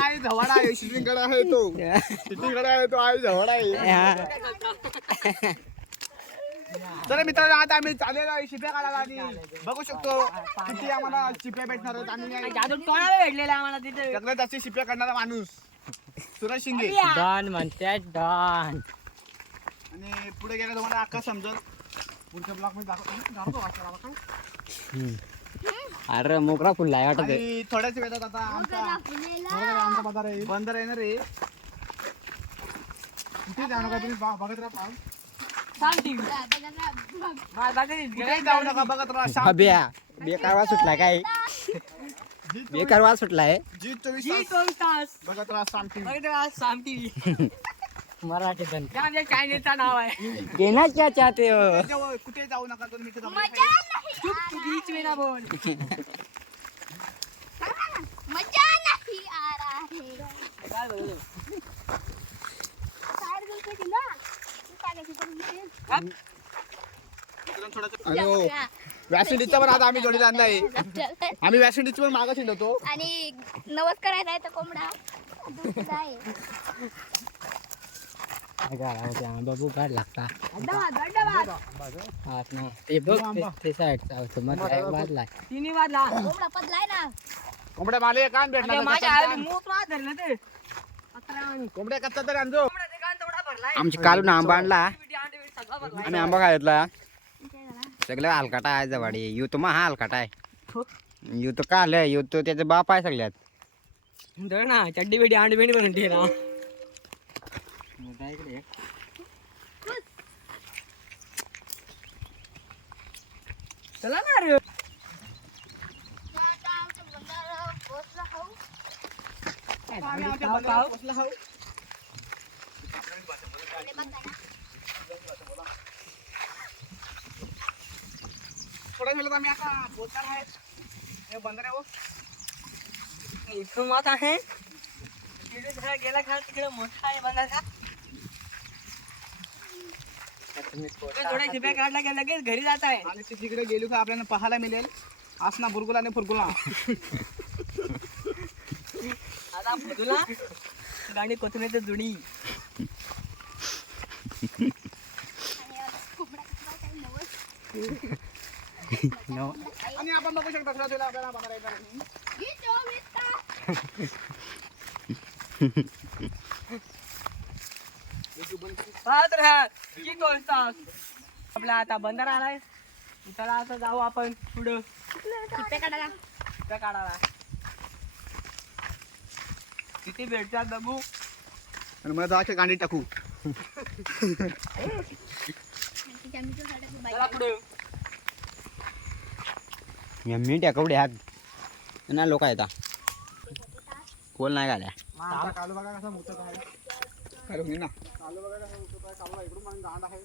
आई झवडा आहे शिटिंगकडे आहे तो शिटिंगकडे आहे तो आई झवडा आहे. तर मित्रांनो आता आम्ही चाललेलो आहे शिप्या काढायला आणि बघू शकतो किती आम्हाला शिप्या भेटणार आहेत. आणि भेटलेला आम्हाला तिथे सगळ्यात जास्त शिप्या काढणारा माणूस सुरेश शिंगे डॉन म्हणतात डॉन. आणि पुढे गेला तुम्हाला अख्खा समजल. पुढच्या ब्लॉक मध्ये दाखवतो. अरे मोकळा फुल आहे वाटत. आणि थोड्याच वेळात आता आमचा बाजार आहे बंदर येणार आहे. कुठे जाऊ नका तुम्ही बघत राहा. कुठे जाऊ नका बघत राहा. बेकार वाज सुटला काय बेकार वाज सुटलाय. जी 24 तास बघत राहा साम टीव्ही. मराठी काय नेता नाव आहे घेना क्या चाहते हो. कुठे जाऊ नका तुम्ही बीच में ना बोल मजा नहीं आ रहा है. काय बोललो साइड करके दिला तू टाकायची पण वॅसिडीचा पण आता आम्ही जोडीला आणला आहे. आम्ही वॅसिडीची पण मागं शिंदतो आणि नवस करायचा आहे तर कोंबडा दूध आहे. बाबू काय लागता ते बघ ते साईडचा वाजला तिन्ही वाजला कोंबडा पदलाय ना. कोंबड्या माले कान भेटला कोंबड्या कच्चा तरी आणतो. आमची कालून आंबा आणला आम्ही आंबा खायतला सगळं हलकाटा आहे जवाडी यू तो हा हलकाटा आहे यू तो का आलं यू तो त्याचा बाप आहे सगळ्यात ना चड्डी बिडी अंडी बिडी बनून ठे ना. चला ना रे थोड्या वेळात आम्ही आता पोहोचणार आहे. हे बंदर आहे हो. इथून मात आहे गेला खा तिकडे मोठा आहे बंदाचा थोड्या शिप्या काढला की लगेच घरी जात आहे. आणि तिकडे गेलो का आपल्याला पाहायला मिळेल आसना बुरगुला आणि फुरगुला. आता फुरगुला गाडी कोथमीरची जुडी. आणि आपण बघू शकतो आपल्याला बघायला आपला आता बंदर आलाय. चला आता जाऊ आपण पुढं काढायला किती भेटतात बघू. आणि मला जायचं गांडी टाकू. चला पुढे मी टाकवडे हात ना लोक येतात कोल नाही घाल्या. कालू बघा कसा मोठा आहे. ना कालू बघा कसा मोठा आहे. कालू इकडून पण गांड आहे.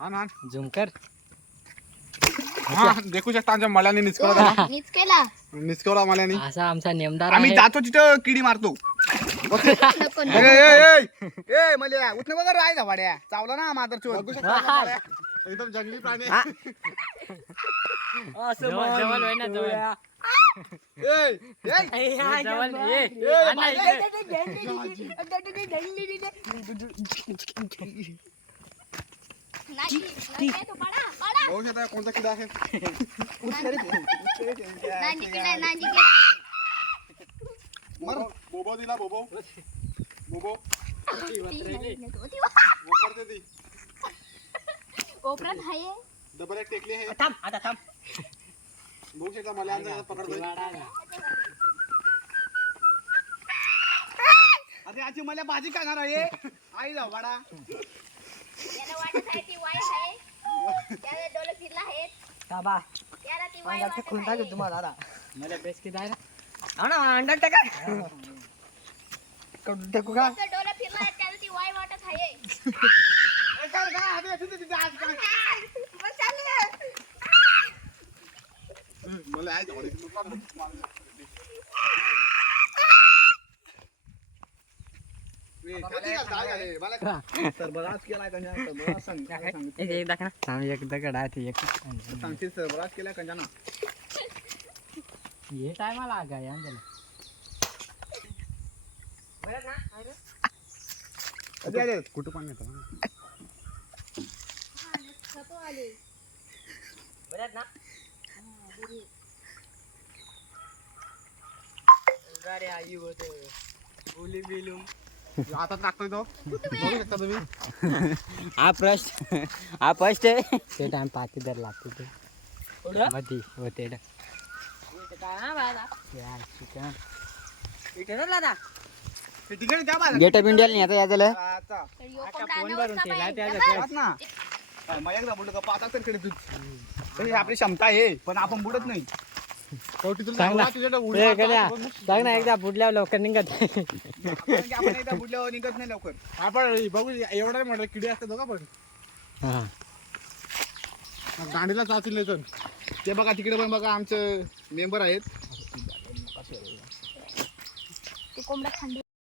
हा झुमकर देखू शकता आमच्या मळ्याने निचकवला निचकवला मळ्याने. असा आमचा नेमदार आम्ही जातो तिथं किडी मारतो. मल्या उठणे बघा राय वाड्या चावला ना मातर चोर. बघू शकता एकदम जंगली प्राणी. बघू शकता कोणता किडा आहे. बोबो दिला बोबो बोबो कोपऱ्यात आहे. डबल एक टेकली आहे. थांब आता थांब. बघू शकता मला अंदाज पकडतोय. अरे आजी मला भाजी खाणार आहे. आई जाऊ वाडा. याला वाटत आहे ती वाय आहे. त्याला डोळे फिरला आहेत. बाबा त्याला ती वाय अंडा वाटत खून आहे. टाकू तुम्हाला दादा. मला बेस किती आहे ना. हो ना अंडा टाका. कडू टाकू का? त्याचं डोळे फिरला आहेत. त्याला ती वाय वाटत आहे. काय काय आधी तिथे तिथे आज काय बस चालले. मला आज आवडीचं सरबराज केलाय कंजा सरबराज सांग एकदा का थांब एकदा कडा ते एक सांगते सरबराज केलाय कंजा ना ये टायमाला आगा या अंजला बरं ना अरे अरे कुठं पाणी येतं खतो आले. बरं ना गाडी आई होते बोली बिलूम आता टाकतोय तो बघू शकता तुम्ही हा फर्स्ट आहे ते टाइम पाती दर लागते ते मधी होते काय ना बाळा. चिकन इथे ना दादा ठिकाणी त्या बाजूला गेट ऑफ इंडिया नाही आता याचं आता तर यो आता कोंबडा फोन नवस भरून का ठेवला बाई? त्याचा डबल. बस ना मग एकदा बुडलं का पाच तर कडे तू ही आपली क्षमता आहे पण आपण बुडत नाही सांग ना सांग ना एकदा फुटल्यावर लवकर निघत आपण एकदा बुडल्यावर निघत नाही लवकर आपण बघू एवढा मोठा किडे असतात बघा पण गांडीला चाचून येतो ते बघा तिकडे पण बघा आमचे मेंबर आहेत ते कोंबडा खांडी